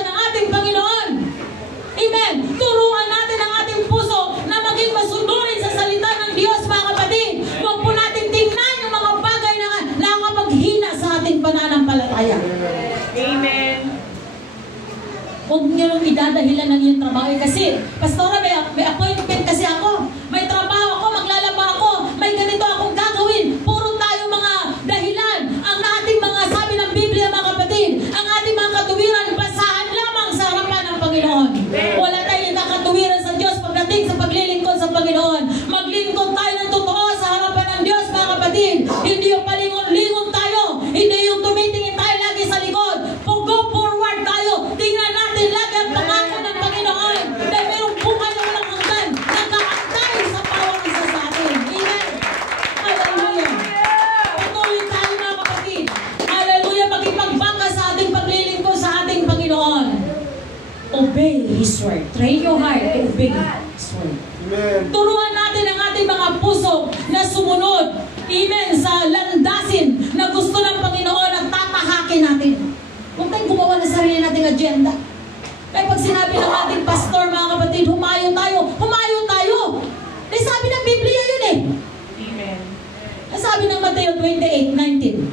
Huwag niyo nang idadahilan ng iyong trabaho. Kasi, Pastora, may appointment kasi ako. May trabaho ako, maglalaba ako, may ganito akong gagawin. Puro tayo mga dahilan. Ang ating mga sabi ng Biblia, mga kapatid, ang ating mga katuwiran, basahan lamang sa harapan ng Panginoon. Wala tayong kakatuwiran sa Diyos pagdating sa paglilingkod sa Panginoon. Maglingkod tayo ng totoo sa harapan ng Diyos, mga kapatid. Hindi yung palingon-lingon tayo. Hindi yung tumitingin tayo lagi sa likod. Go forward tayo. Tingnan natin lagi ang pangako ng Panginoon na mayroong buhay na walang hanggan. Nagkaantay sa bawat isa sa atin. Amen. Hallelujah. Patuloy tayo, mga kapatid. Hallelujah. Maging magbaka sa ating paglilingkod sa ating Panginoon. Obey His word. Train your heart to obey His word. Amen. Turuan natin ang ating mga puso na sumunod. Amen. Sa landasin na gusto ng Panginoon at tatahakin natin. Huwag tayong gumawa ng sarili nating agenda. Kaya pag sinabi ng ating pastor, mga kapatid, humayo tayo. Humayo tayo. Eh, sabi ng Biblia yun eh. Amen. Sabi ng Mateo 28:19.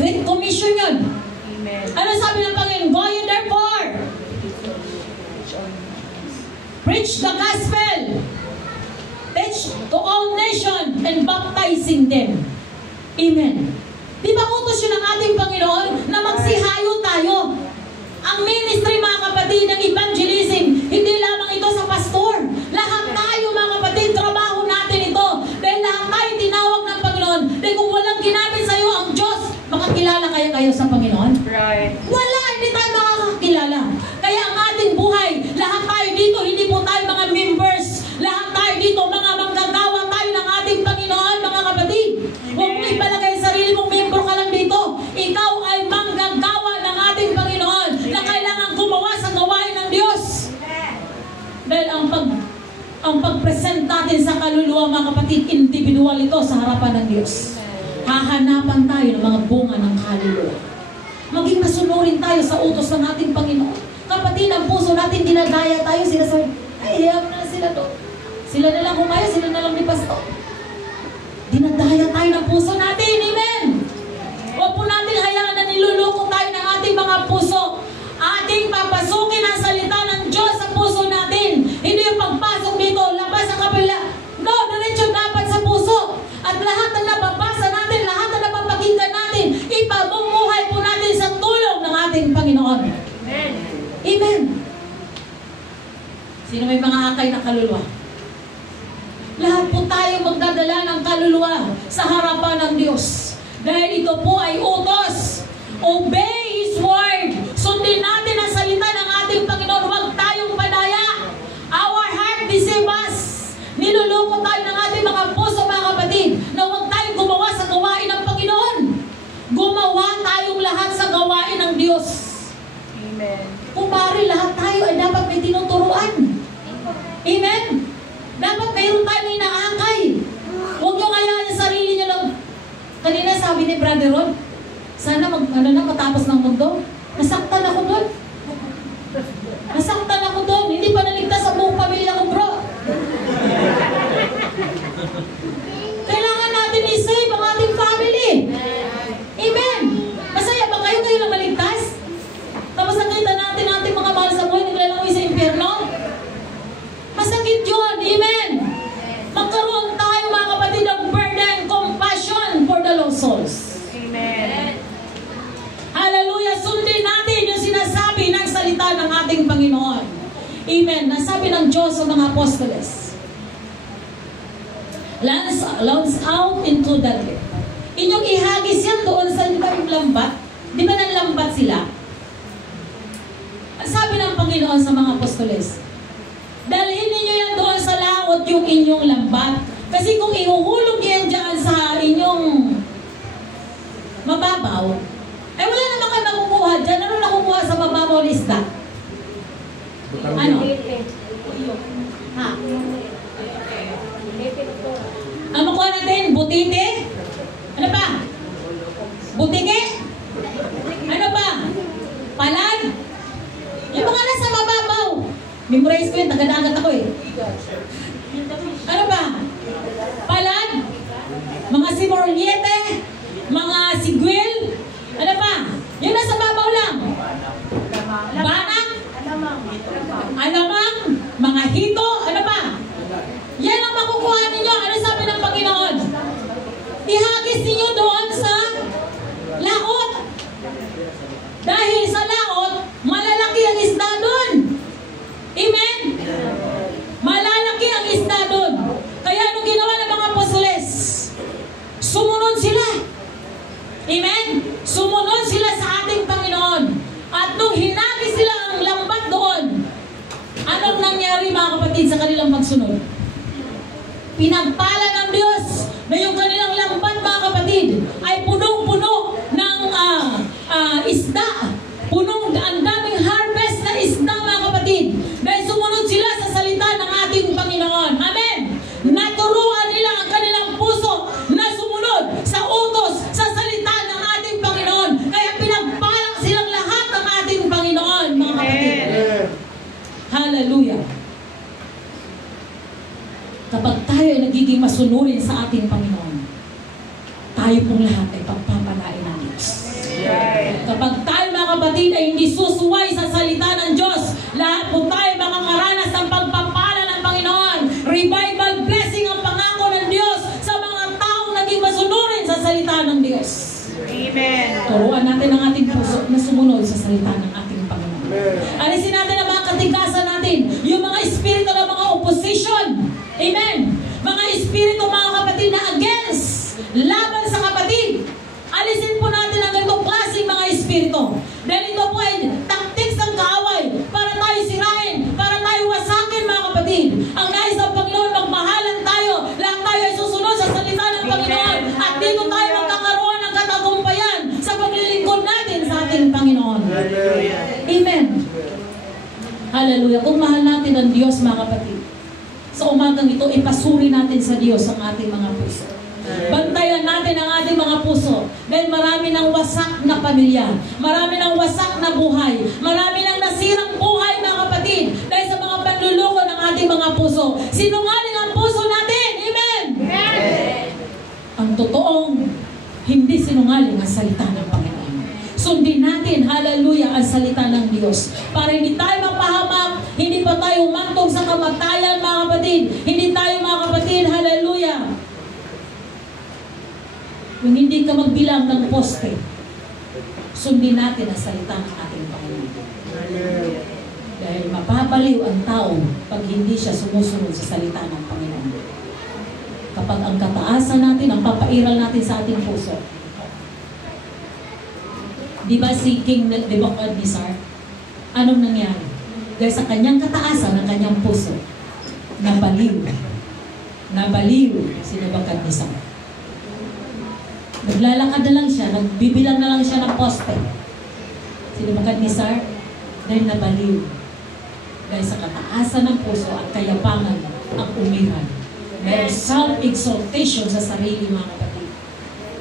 Great Commission yun. Amen. Ano sabi ng Panginoon? Go ye therefore. Preach the gospel. Teach to all nations and baptizing them. Amen. Di ba utos yun ng ating Panginoon na magsihayo tayo? Ang ministry, mga kapatid, ng evangelism, hindi lamang ito sa pastor. Lahat tayo, mga kapatid, trabaho natin ito. Dahil lahat tayo tinawag ng Panginoon. Dahil kung walang ginamit sa iyo ang Diyos, makakilala kayo sa Panginoon? Right. Wala, hindi tayo makakakilala. Kaya ang ating buhay, lahat tayo dito, hindi po tayo mga members. Lahat tayo dito, mga manggagawa tayo ng ating Panginoon, mga kapatid. Huwag mo ipalagay sa sarili mong membro ka lang dito. Ikaw ay manggagawa ng ating Panginoon na kailangan gumawa sa gawain ng Diyos. Dahil ang pag-present natin sa kaluluwa, mga kapatid, individual ito sa harapan ng Diyos. Hahanapan tayo ng mga bunga ng kaluluwa. Maging masunurin tayo sa utos ng ating Panginoon. Kapatid, ang puso natin dinadaya tayo, sinasabi, ay, hayaan na sila doon. Sila na lang humayo, sila na lang ni Pastor. Dinadaya tayo ng puso natin, amen. Huwag po natin hayaan na niluloko tayo ng ating mga puso. Ating papasukin ang salita ng Diyos sa puso natin. Hindi yung pagpasok dito, labas sa kabila. No, diretso dapat sa puso. At lahat na nababasa natin, lahat na napapakinggan natin, ipamumuhay po natin sa tulong ng ating Panginoon. Amen. Amen. Sino may mga akay na kaluluwa? Lahat po tayo magdadala ng kaluluwa sa harapan ng Diyos. Dahil ito po ay utos. Obey His word. Sundin natin ang salita ng ating Panginoon. Huwag tayong padaya. Our heart deceive us. Niluloko tayo ng ating mga puso, mga kapatid, na huwag tayong gumawa sa gawain ng Panginoon. Gumawa tayong lahat sa gawain ng Diyos. Amen. Kumari, lahat tayo ay dapat may tinuturuan. Amen? Dapat mayroon tayo na inaakay. Huwag nyo kayaan yung sarili nyo lang. Kanina sabi ni Brother Ron, sana matapos ng mundo. Nasaktan ako doon. Nasaktan ako doon. Hindi pa naligtas sa buong pamilya ko, bro. Kailangan natin i-save ang ating family. Amen. Masaya ba kayo lang maligtas? Tapos nakita natin ating mga mahal sa buhay naglalaway sa impyerno? Masakit yun. Amen. Magkaroon tayo, mga kapatid, ng burden, compassion for the lost souls. Amen. Hallelujah. Sundin natin yung sinasabi ng salita ng ating Panginoon. Amen. Nasabi ng Diyos sa mga apostoles, launch out into the deep. Inyong ihagis yan doon sa yung lambat. Di ba nanlambat sila? Ang sabi ng Panginoon sa mga apostoles, dalhin ninyo yan doon sa laot yung inyong lambat. Kasi kung ihuhulog yan dyan sa inyong mababaw, ay wala naman kayo makukuha dyan. Ano nakukuha sa mababaw lista? Ano? Ha? Ang makuha natin? Butite? Ano pa? Butike? Ano pa? Palad? Yung mga nasa mababaw. Memorize ko yun, tagadagat ako eh. Ano ba? Palad? Mga simorniete? Mga sigwil? Ano pa? Yung nasa babaw lang. Banak, Alamang. alamang, mga hito, ano pa? Yan ang makukuha ninyo. Ano sabi ng Panginoon? Ihagis ninyo doon sa laot. Dahil sa laot, malalaki ang isda doon. Amen? Malalaki ang isda doon. Kaya anong ginawa ng mga apostoles? Sumunod sila. Amen? Sumunod sila sa ating Panginoon. At nung hinagis sila ang lambat doon, anong nangyari mga kapatid sa kanilang pagsunod? Pinagpala ng Diyos na yung kanilang lambat mga kapatid ay punong-puno ng isda. Ang daming harvest na isda mga kapatid. Dahil sumunod sila sa salita ng ating Panginoon. Amen. Naturuan nila ang kanilang puso na sumunod sa utos, sa salita ng ating Panginoon. Kaya pinagpalang silang lahat ng ating Panginoon mga kapatid. Hallelujah. Kapag tayo ay nagiging masunurin sa ating Panginoon, tayo pong lahat ay pagpapalain ng Diyos. Kapag tayo mga kapatid ay hindi susuway sa salita ng Diyos, lahat po tayo makakaranas ng pagpapala ng Panginoon. Revival blessing ang pangako ng Diyos sa mga taong naging masunurin sa salita ng Diyos. Amen. Turuan natin ang ating puso na sumunod sa salita ng ating Panginoon. Alisin natin ang mga katigasan natin, yung mga espiritu ng mga opposition. Amen. Mga espiritu mga kapatid na against, laban sa kapatid. Alisin po natin ang ganitong klaseng mga espiritu. Dahil ito po ay tactics ng kaaway para tayo sirain, para tayo wasakin mga kapatid. Ang nais ng Panginoon, magmahalan tayo. Lahat tayo ay susunod sa salita ng Panginoon. At dito tayo magkakaroon ng katagumpayan sa paglilingkod natin sa ating Panginoon. Amen. Hallelujah. Kung mahal natin ang Diyos mga kapatid, sa umagang ito, ipasuri natin sa Diyos ang ating mga puso. Bantayan natin ang ating mga puso. Dahil marami ng wasak na pamilya. Marami ng wasak na buhay. Marami ng nasirang buhay mga kapatid. Dahil sa mga panluloko ng ating mga puso. Sinungaling ang puso natin. Amen! Amen! Ang totoong hindi sinungaling ang salita ng Panginoon. Sundin natin, hallelujah, ang salita ng Diyos. Para hindi tayo mapahamak, hindi pa tayo umantong sa kamatayan, mga kapatid. Hindi tayo, mga kapatid, hallelujah. Kung hindi ka magbilang ng poste, sundin natin ang salita ng ating Panginoon. Dahil mapapaliw ang tao pag hindi siya sumusunod sa salita ng Panginoon. Kapag ang kataasan natin, ang papairal natin sa ating puso. Di ba si King Nebuchadnezzar? Anong nangyari? Dahil sa kanyang kataasan ng kanyang puso, nabaliw. Nabaliw si Nebuchadnezzar. Naglalakad na lang siya, nagbibilang na lang siya ng poste. Si Nebuchadnezzar, dahil nabaliw. Dahil sa kataasan ng puso at kayapangan ang umiral. May self-exaltation sa sarili mga kapatid.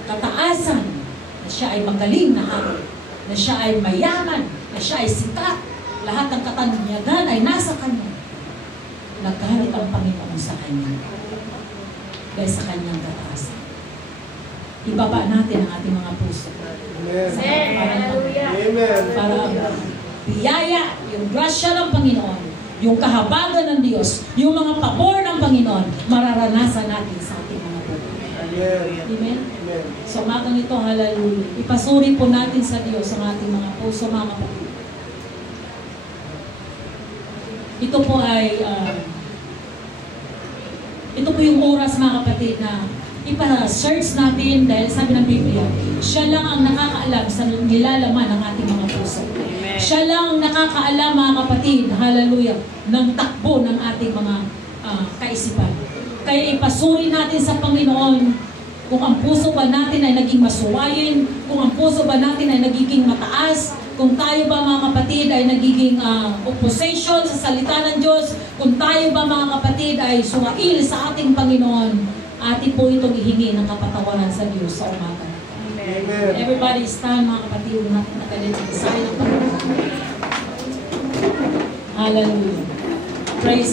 Kataasan na siya ay magaling na hari, na siya ay mayaman, na siya ay sikat, lahat ng katanyagan ay nasa kanya. Nagalit ang Panginoon sa kanya dahil sa kanyang kataasan. Ibaba natin ang ating mga puso. Sa para ang biyaya, yung grasya ng Panginoon, yung kahabagan ng Diyos, yung mga pabor ng Panginoon, mararanasan natin sa ating mga puso. Amen? So, umagang ito, hallelujah. Ipasuri po natin sa Diyos ang ating mga puso, mga kapatid. Ito po ay, ito po yung oras, mga kapatid, na ipa-search natin dahil sabi ng Biblia, siya lang ang nakakaalam sa nilalaman ng ating mga puso. Amen. Siya lang ang nakakaalam, mga kapatid, hallelujah, ng takbo ng ating mga kaisipan. Kaya ipasuri natin sa Panginoon kung ang puso ba natin ay naging masuwayin, kung ang puso ba natin ay nagiging mataas, kung tayo ba mga kapatid ay nagiging opposition sa salita ng Diyos, kung tayo ba mga kapatid ay suwail sa ating Panginoon, atin po itong ihingi ng kapatawaran sa Diyos sa umaga. Amen. Everybody stand, mga kapatid, natin nakalit ang isahin ng Panginoon. Hallelujah. Praise